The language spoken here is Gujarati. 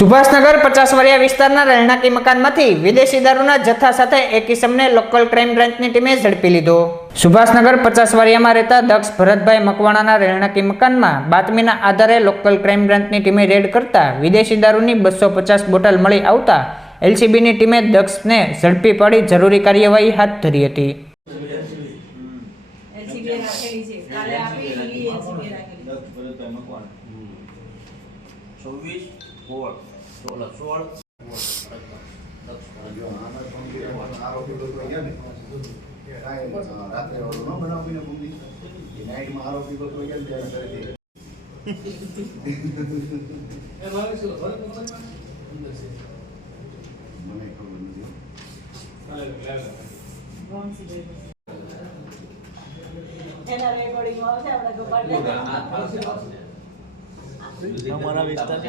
સુભાષનગર પચાસ વરિયા વિસ્તારના રહેણાંકી મકાનમાંથી વિદેશી દારૂના જથ્થા સાથે એક કિસમને લોકલ ક્રાઇમ બ્રાન્ચની ટીમે ઝડપી લીધો. સુભાષનગર પચાસ વરિયામાં રહેતા દક્ષ ભરતભાઈ મકવાણાના રહેણાંકી મકાનમાં બાતમીના આધારે લોકલ ક્રાઇમ બ્રાન્ચની ટીમે રેડ કરતા વિદેશી દારૂની બસો પચાસ બોટલ મળી આવતા એલસીબીની ટીમે દક્ષને ઝડપી પાડી જરૂરી કાર્યવાહી હાથ ધરી હતી. એલસીબી રાખેલી છે. કાલે આપી એલસીબી રાખેલી. દક્ષ ભરતભાઈ મકવાણ. છવ્વીસ સોળ. સોળ સોળ. રાત્રે ઓલું ન બનાવીને પૂરી એ આરોપી લોકો ગયા ત્યારે કરી દે મને ખબર નથી એના રેકોર્ડિંગ આવશે આપણે ગોપાલ અમારા વિસ્તાર